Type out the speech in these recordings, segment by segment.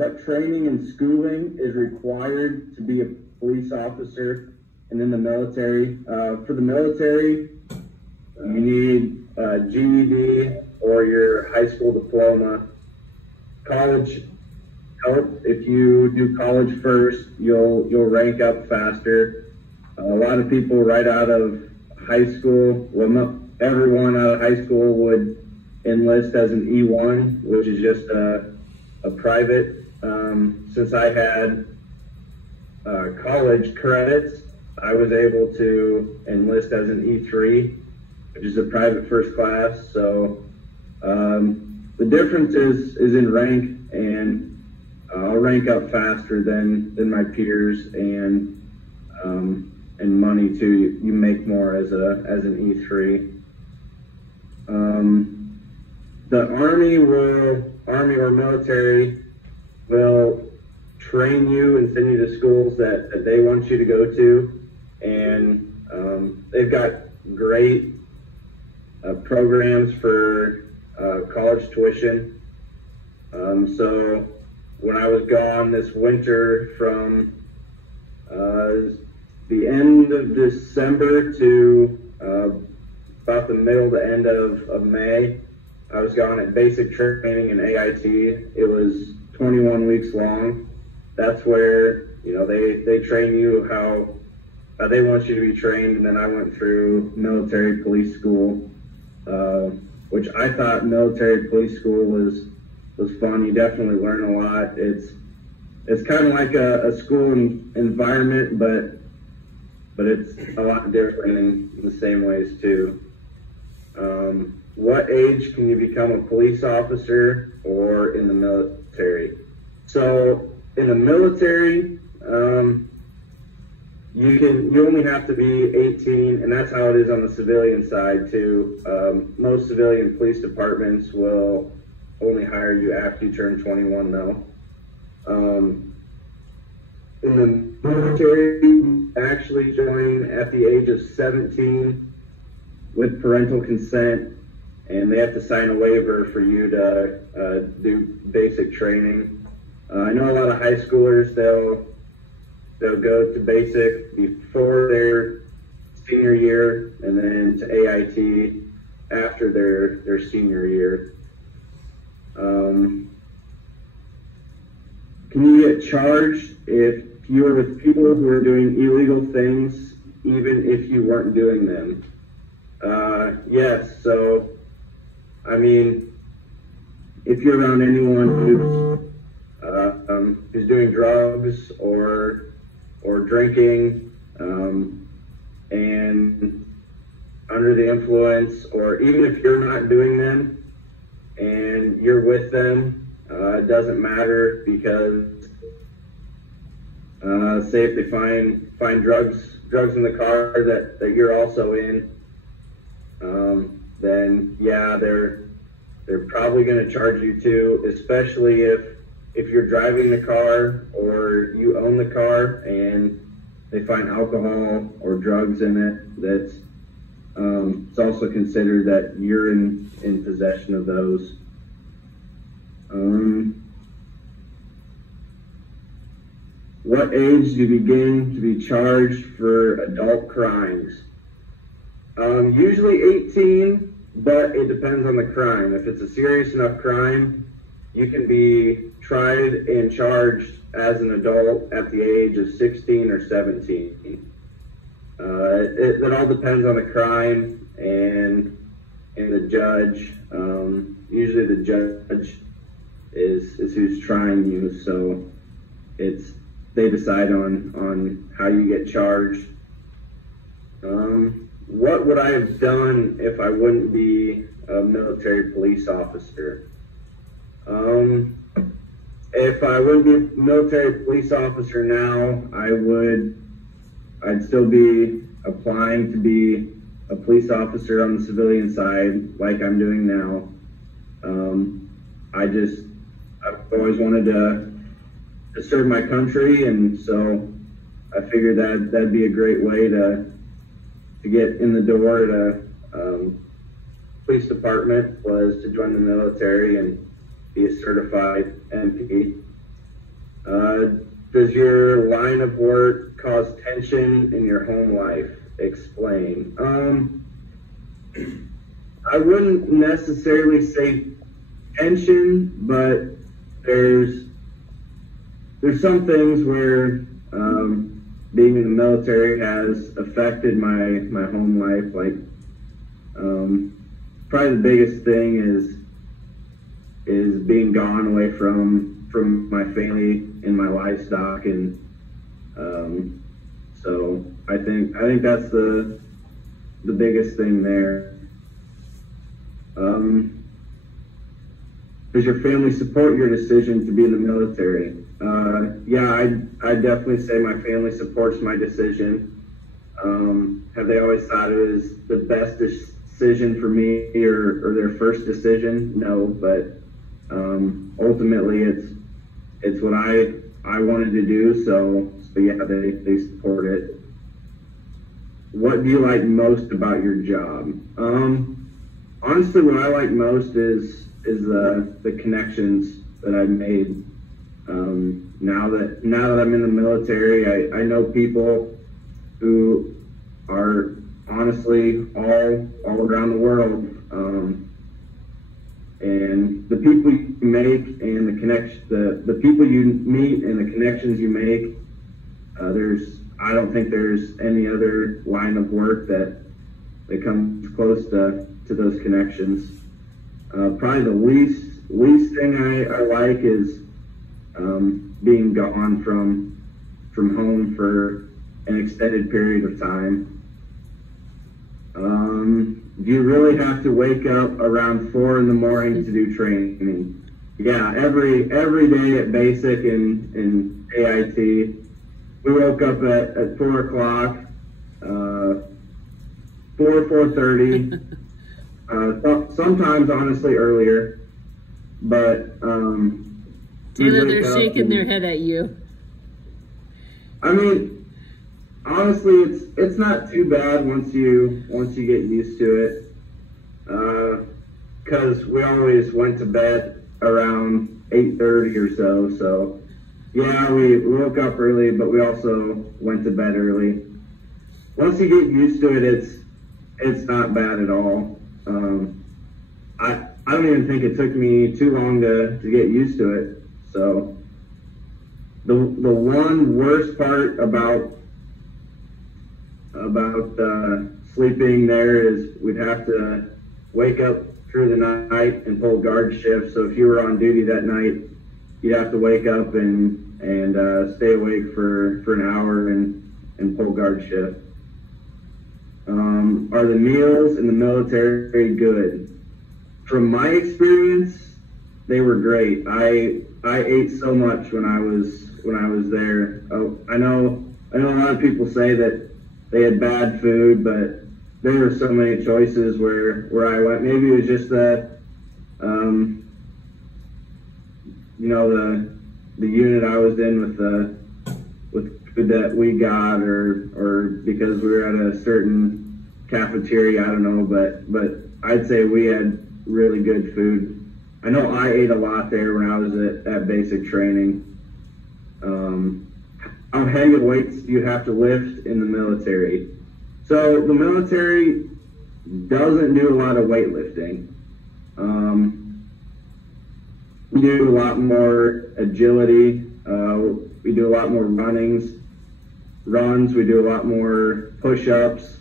what training and schooling is required to be a police officer and in the military? For the military, you need a GED or your high school diploma. College help. If you do college first, you'll rank up faster. A lot of people right out of high school, well, not everyone out of high school would enlist as an E1, which is just a private. Since I had college credits, I was able to enlist as an E3, which is a private first class. So the difference is in rank, and I'll rank up faster than my peers, and money too. You make more as an E3. The Army or military will train you and send you to schools that they want you to go to, and they've got great programs for college tuition. So when I was gone this winter from the end of December to about the middle to end of May, I was gone at basic training in AIT. It was 21 weeks long. That's where, they train you how they want you to be trained. And then I went through military police school, which I thought military police school was fun. You definitely learn a lot. It's kind of like a school environment, but it's a lot different in the same ways too. What age can you become a police officer or in the military? So in the military, you only have to be 18, and that's how it is on the civilian side too. Most civilian police departments will only hire you after you turn 21 though. In the military, you actually join at the age of 17 with parental consent, and they have to sign a waiver for you to do basic training. I know a lot of high schoolers, they'll go to basic before their senior year and then to AIT after their senior year. Can you get charged if you were with people who are doing illegal things, even if you weren't doing them? Yes. So, I mean, if you're around anyone who's doing drugs or drinking, and under the influence, or even if you're not doing them and you're with them, it doesn't matter, because say if they find drugs in the car that you're also in, then yeah, they're probably going to charge you too, especially if you're driving the car or you own the car and they find alcohol or drugs in it. That's it's also considered that you're in possession of those. What age do you begin to be charged for adult crimes? Usually 18, but it depends on the crime. If it's a serious enough crime, you can be tried and charged as an adult at the age of 16 or 17. It all depends on the crime and the judge. Usually the judge is who's trying you, so they decide on how you get charged. What would I have done if I wouldn't be a military police officer? If I wouldn't be a military police officer now, I'd still be applying to be a police officer on the civilian side like I'm doing now. I've always wanted to serve my country, and so I figured that'd be a great way to get in the door to police department, was to join the military and be a certified MP. Does your line of work cause tension in your home life? Explain. I wouldn't necessarily say tension, but there's some things where being in the military has affected my home life. Like probably the biggest thing is being gone away from my family and my livestock, and so I think that's the biggest thing there. Does your family support your decision to be in the military? Yeah, I definitely say my family supports my decision. Have they always thought it was the best decision for me or their first decision? No, but ultimately it's what I wanted to do, so yeah, they support it. What do you like most about your job? Honestly, what I like most is the connections that I've made. Now that I'm in the military, I know people who are honestly all around the world. And the people you make and the people you meet and the connections you make, I don't think there's any other line of work that comes close to those connections. Probably the least thing I like is being gone from home for an extended period of time. Do you really have to wake up around 4 in the morning to do training? Yeah, every day at basic and AIT, we woke up at 4 o'clock, 4:30. Sometimes honestly earlier, but Tayler, they're shaking their head at you. I mean, honestly, it's not too bad once you get used to it, because we always went to bed around 8:30 or so. So yeah, we woke up early, but we also went to bed early. Once you get used to it, it's not bad at all. I don't even think it took me too long to get used to it. So the one worst part about sleeping there is we'd have to wake up through the night and pull guard shifts. So if you were on duty that night, you'd have to wake up and stay awake for an hour and pull guard shift. Are the meals in the military good? From my experience, they were great. I ate so much when I was there. Oh, I know a lot of people say that they had bad food, but there were so many choices where I went. Maybe it was just the unit I was in with food that we got, or because we were at a certain cafeteria, I don't know, but I'd say we had really good food. I know I ate a lot there when I was at basic training. How heavy weights do you have to lift in the military? So the military doesn't do a lot of weightlifting. We do a lot more agility. We do a lot more runs. We do a lot more push-ups.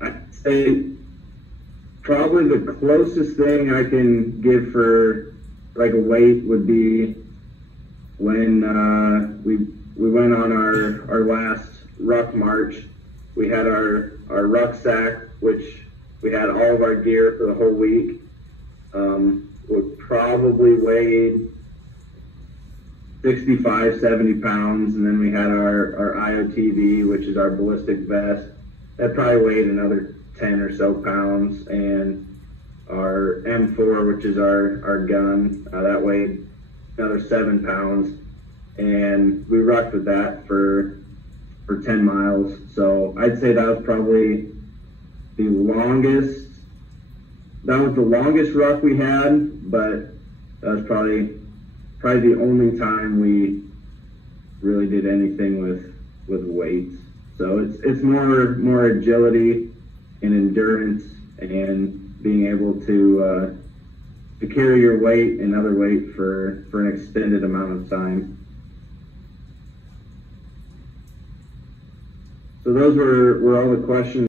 I'd say probably the closest thing I can give for like a weight would be when we went on our last ruck march. We had our rucksack, which we had all of our gear for the whole week. Would probably weighed 65, 70 pounds, and then we had our IOTV, which is our ballistic vest. That probably weighed another 10 or so pounds, and our M4, which is our gun, that weighed another 7 pounds, and we rucked with that for 10 miles. So I'd say that was probably the longest ruck we had, but that was probably probably the only time we really did anything with weights. So it's more agility and endurance and being able to carry your weight and other weight for an extended amount of time. So those were all the questions